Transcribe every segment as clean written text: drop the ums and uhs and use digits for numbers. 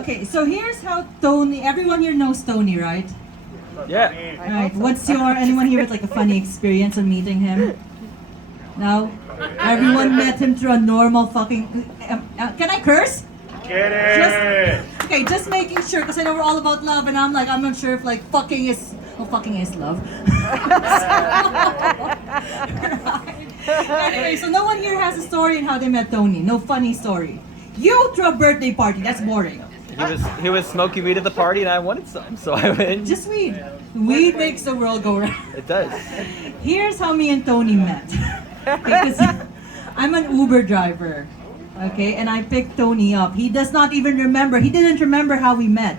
Okay, so here's how Tony. Everyone here knows Tony, right? Yeah. Alright, what's anyone here with like a funny experience on meeting him? No? Everyone met him through a normal fucking... can I curse? Get it! Okay, just making sure, because I know we're all about love, and I'm not sure if like fucking is... Oh, fucking is love. Anyway, so no one here has a story on how they met Tony. No funny story. You threw a birthday party, that's boring. He was smoking weed at the party, and I wanted some, so I went. Just weed. Weed makes the world go round. It does. Here's how me and Tony met. Because I'm an Uber driver, okay, and I picked Tony up. He does not even remember. He didn't remember how we met.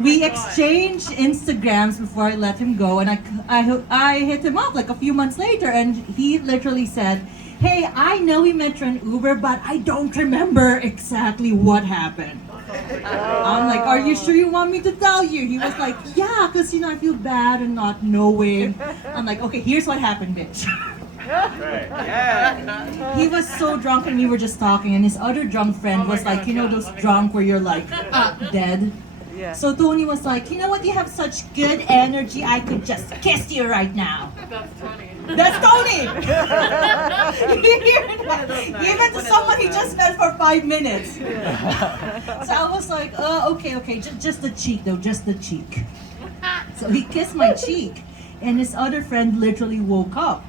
We exchanged Instagrams before I let him go, and I hit him up like a few months later, and he literally said, "Hey, I know we met through an Uber, but I don't remember exactly what happened." I'm like, "Are you sure you want me to tell you?" He was like, "Yeah, because I feel bad and not knowing." I'm like, "Okay, here's what happened, bitch." Yeah. He was so drunk and we were just talking, and his other drunk friend was like, those drunk where you're like, dead. Yeah. So Tony was like, "You know what? You have such good energy. I could just kiss you right now." That's Tony. That's Tony. You hear that? Even to someone he just met for 5 minutes. So I was like, okay, just the cheek though, just the cheek. So he kissed my cheek, and his other friend literally woke up.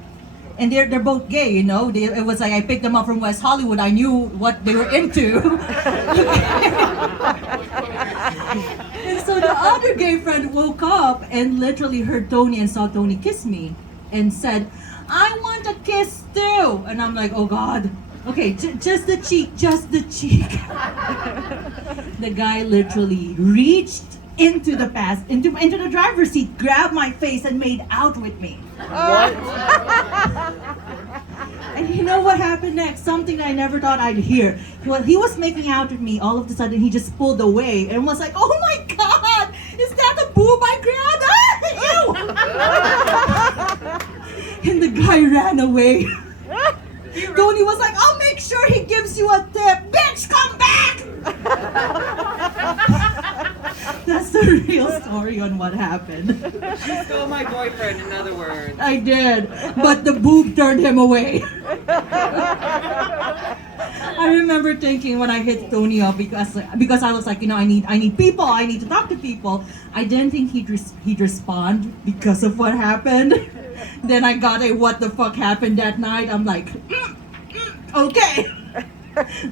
And they're both gay, it was like I picked them up from West Hollywood. I knew what they were into. And so the other gay friend woke up and literally heard Tony and saw Tony kiss me and said, "I want a kiss too." And I'm like, "Oh God. Okay, just the cheek, just the cheek." The guy literally reached into the driver's seat, grabbed my face, and made out with me. What? And you know what happened next? Something I never thought I'd hear. He was making out with me. All of a sudden, he just pulled away and was like, "Oh my God! Is that the boob I grabbed? Ew!" And the guy ran away. Tony was like, "I'll make sure he gives you a tip. Bitch, come back!" That's the real story on what happened. You stole my boyfriend, in other words. I did, but the boob turned him away. I remember thinking when I hit Tony up because I was like, I need people, I need to talk to people. I didn't think he'd respond because of what happened. Then I got a what the fuck happened that night. I'm like, okay.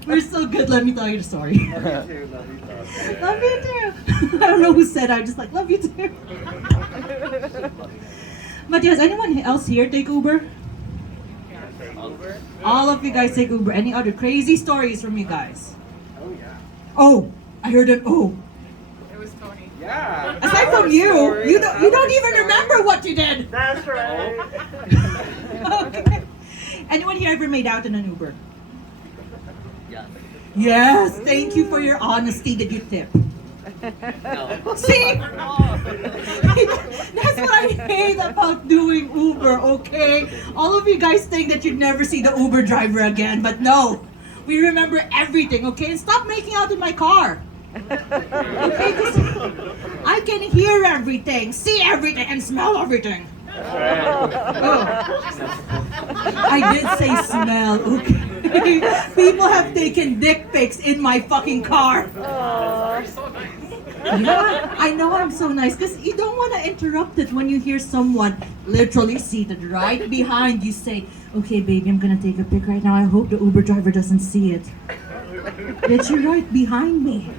We're so good. Let me tell you the story. Love you too. Love you too. I don't know who said. I just like love you too. But yes, anyone else here take Uber? Uber? All of you guys take Uber. Any other crazy stories from you guys? Oh yeah. Oh, I heard it. Oh, It was Tony. Yeah. aside from you, you don't even remember what you did. That's right. Okay. Anyone here ever made out in an Uber? Yeah. Yes. Thank you for your honesty. Did you tip? No. See? That's what I hate about doing Uber, okay? All of you guys think that you'd never see the Uber driver again, but no. We remember everything, okay? And stop making out in my car. Okay? 'Cause I can hear everything, see everything, and smell everything. Oh. I did say smell, okay? People have taken dick pics in my fucking car. You're so nice. Yeah, I know I'm so nice because you don't want to interrupt it when you hear someone literally seated right behind you say, "Okay, baby, I'm gonna take a pic right now. I hope the Uber driver doesn't see it." Yet you're right behind me.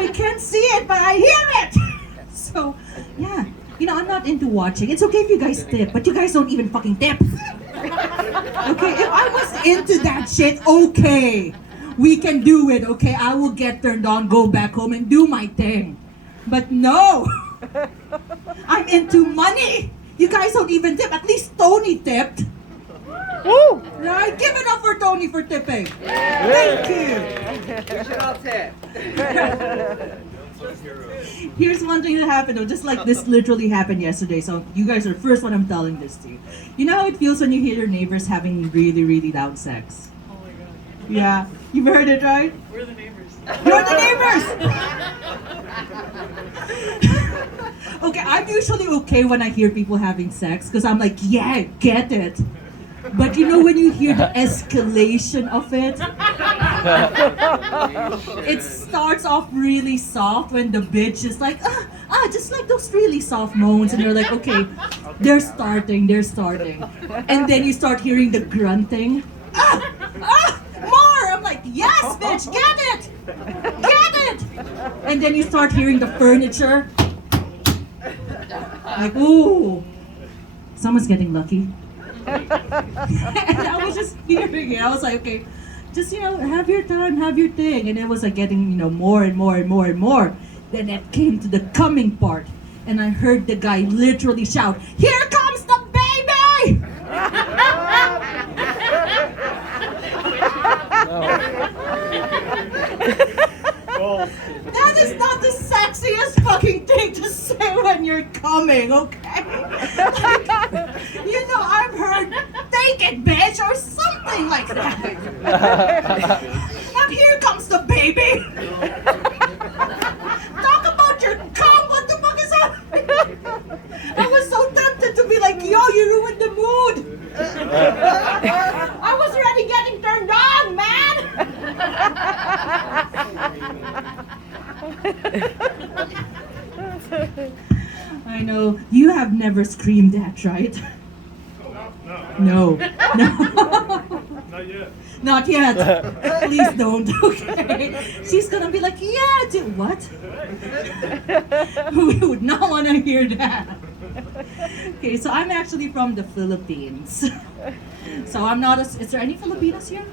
I can't see it, but I hear it. So, yeah, I'm not into watching. It's okay if you guys tip, but you guys don't even fucking tip. Okay, if I was into that shit, okay. We can do it, okay? I will get turned on, go back home, and do my thing. But no! I'm into money! You guys don't even tip. At least Tony tipped. Woo! Right? Give it up for Tony for tipping. Thank you. We should all tip. Here's one thing that happened though, just like this literally happened yesterday. So you guys are the first one I'm telling this to. You know how it feels when you hear your neighbors having really, really loud sex? Oh my God. Yeah, you've heard it, right? We're the neighbors. You're the neighbors! Okay, I'm usually okay when I hear people having sex because I'm like, yeah, get it. But you know when you hear the escalation of it? It starts off really soft when the bitch is like, just like those really soft moans, and you're like, okay, they're starting. And then you start hearing the grunting. More! I'm like, yes, bitch, get it! And then you start hearing the furniture. Like, ooh, someone's getting lucky. And I was just hearing it. I was like, okay, just, have your time, have your thing. And it was like getting, more and more and more and more. Then it came to the coming part. And I heard the guy literally shout, "Here comes the baby!" Gold. That is not the sexiest fucking thing to say when you're coming, okay? I've heard, "Take it, bitch," or something like that. But here comes the baby. Talk about your cum, what the fuck is that? I was so tempted to be like, yo, you ruined the mood. I was already getting turned on, man. I know, you have never screamed that, right? No. Not yet. Not yet. Please don't, okay? She's gonna be like, yeah, dude, what? We would not want to hear that. Okay, so I'm actually from the Philippines. So I'm not is there any Filipinos here?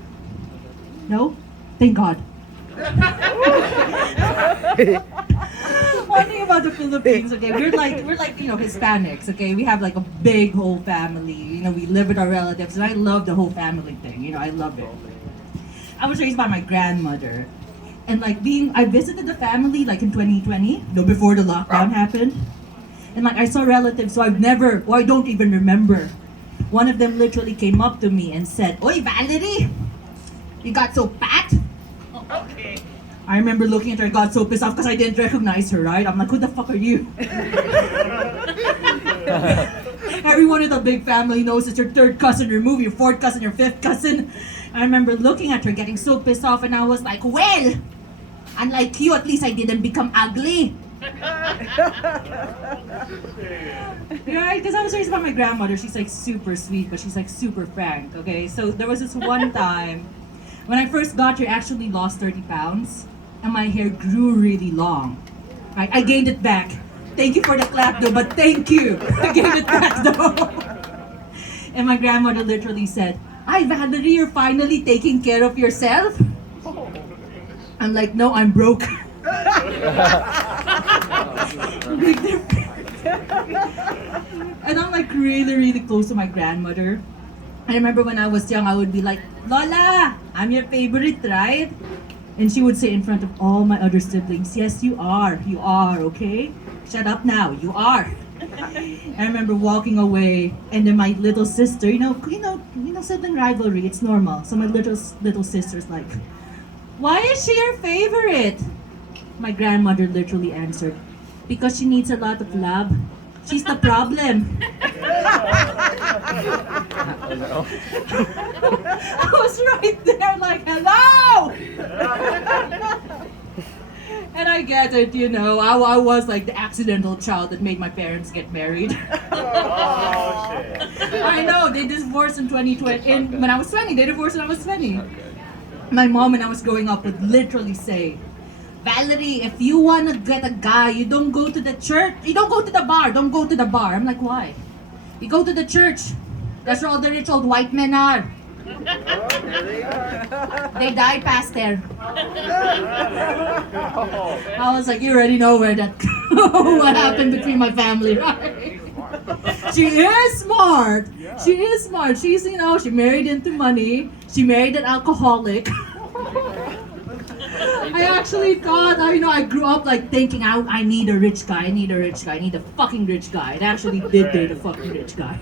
No? Thank God. One thing about the Philippines, okay, we're like Hispanics, okay? We have like a big whole family. We live with our relatives, and I love the whole family thing. I love it. I was raised by my grandmother, and I visited the family like in 2020, before the lockdown happened, and I saw relatives who I don't even remember. One of them literally came up to me and said, "Oi, Valerie, you got so fat." Okay. I remember looking at her and got so pissed off because I didn't recognize her, right? I'm like, who the fuck are you? Everyone in the big family knows it's your third cousin, your fourth cousin, your fifth cousin. I remember looking at her, getting so pissed off, and I was like, well, unlike you, at least I didn't become ugly. Right? Because I was raised by my grandmother. She's like super sweet, but she's like super frank, okay? So there was this one time when I first got here, I actually lost 30 pounds, and my hair grew really long. Right? I gained it back. Thank you for the clap though, but thank you. I gained it back though. And my grandmother literally said, "Ay, Valerie, you're finally taking care of yourself?" I'm like, no, I'm broke. And I'm like really, really close to my grandmother. I remember when I was young, I would be like, "Lola, I'm your favorite, right?" And she would say in front of all my other siblings, "Yes, you are, okay? Shut up now, you are." I remember walking away, and then my little sister, sibling rivalry, it's normal. So my little sister's like, "Why is she your favorite?" My grandmother literally answered, "Because she needs a lot of love. She's the problem." Oh, no. I was right there like, hello! And I get it, I was like the accidental child that made my parents get married. Oh, shit. I know, they divorced in 2020, when I was 20, they divorced when I was 20. My mom, when I was growing up, would literally say, "Valerie, if you want to get a guy, you don't go to the church, you don't go to the bar, don't go to the bar." I'm like, why? "You go to the church. That's where all the rich old white men are. They die past there." I was like, you already know where that what happened between my family, right? She is smart. She's, she married into money. She married an alcoholic. I actually thought, I grew up like thinking, I need a rich guy, I need a fucking rich guy. I actually did date a fucking rich guy.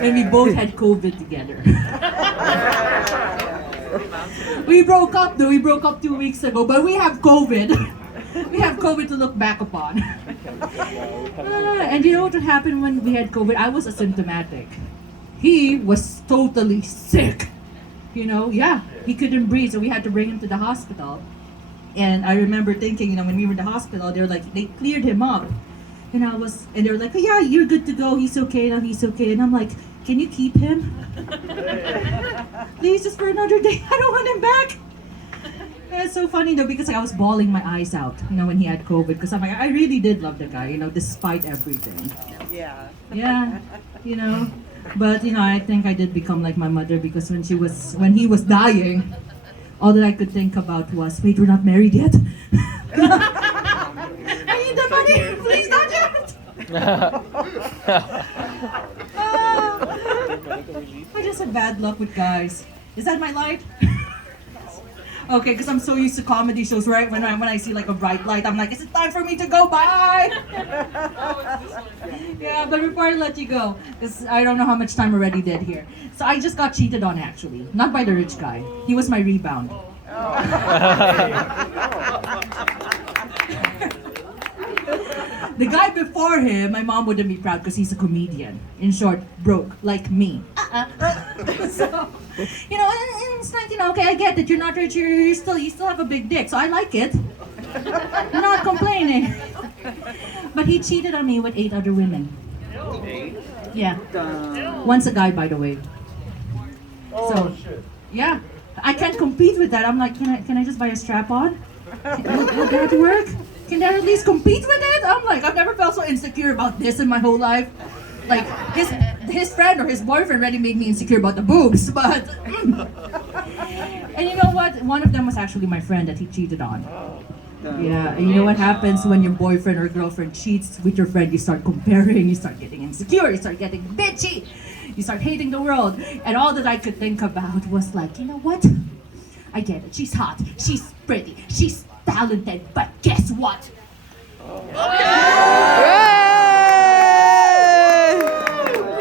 And we both had COVID together. We broke up though. We broke up 2 weeks ago, but we have COVID. We have COVID to look back upon. And you know what happened when we had COVID? I was asymptomatic. He was totally sick. You know, yeah, he couldn't breathe, so we had to bring him to the hospital. And I remember thinking, you know, when we were in the hospital, they cleared him up. And they were like, oh, yeah, you're good to go. He's okay now. He's okay. And I'm like, can you keep him? Please, just for another day. I don't want him back. And it's so funny though, because I was bawling my eyes out, you know, when he had COVID. Because I'm like, I really did love the guy, you know, despite everything. Yeah. Yeah, you know. But, you know, I think I did become like my mother, because when he was dying, all that I could think about was, wait, we're not married yet. I need the money, please, not yet. I just have bad luck with guys. Is that my light? Okay, because I'm so used to comedy shows, right? When I see like a bright light, I'm like, is it time for me to go? Bye! Yeah, but before I let you go, because I don't know how much time already did here. So I just got cheated on, actually. Not by the rich guy. He was my rebound. The guy before him, my mom wouldn't be proud because he's a comedian. In short, broke, like me. So, you know, and it's like, you know, okay, I get that you're not rich, you still have a big dick, so I like it. I'm not complaining. But he cheated on me with 8 other women. Yeah. One's a guy, by the way. So, yeah. I can't compete with that. I'm like, can I just buy a strap-on? Will that work? Can that at least compete with it? I'm like, I've never felt so insecure about this in my whole life. Like, his friend or his boyfriend already made me insecure about the boobs, but... And you know what? One of them was actually my friend that he cheated on. Yeah, and you know what happens when your boyfriend or girlfriend cheats with your friend? You start comparing, you start getting insecure, you start getting bitchy, you start hating the world. And all that I could think about was like, you know what? I get it, she's hot, she's pretty, she's talented, but guess what?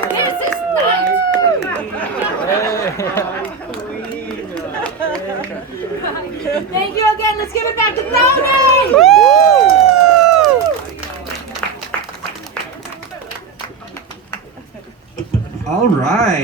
This is nice! Thank you again, let's give it back to Tony! All right.